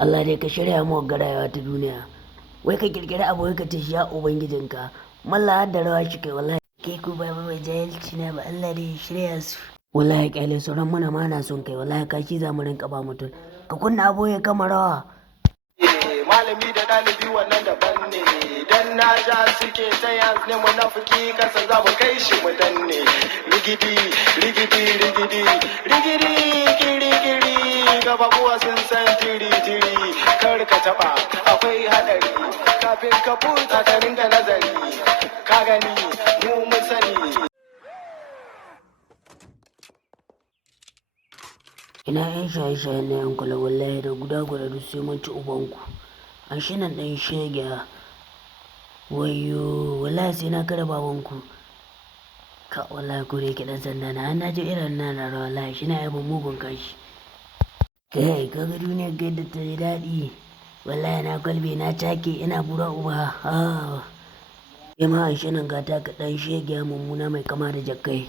Allah dai ka shirya mu ga rayuwa ta duniya. Wai ka kirkiri abu wai ka ce shi ya ubangijinka. Malla har da rawa shi kai wallahi. Kai ku ba mai jahilci na ba Allah dai shirya su. Wallahi kyale sauran mana ma na son kai wallahi ka shi za mu rinka ba mutum. Ka kunna abu ya kama rawa. Malami da ɗalibi wannan daban ne dan na ja suke ta yanzu ne munafiki kasa za mu kai shi mu danne rigidi rigidi rigidi rigidi kiri kiri gaba kuwa sun san tiri tiri kar ka taba akwai hadari kafin ka furta ka ringa nazari ka gani mu mun sani. Ina yan shaye-shaye na yankula wallahi da guda duk sai mun ci ubanku. An shi nan ɗan shege wayo wallahi sai na kare babanku. Ka wallahi ko da ɗan sanda na an ji irin nan na wallahi shi na yabon mugun kashi. Kai kaga duniyar gaida ta yi daɗi wallahi na kwalbe na take ina bura uba. Kai ma an shi nan gata ka ɗan shege mummuna mai kama da jakkai.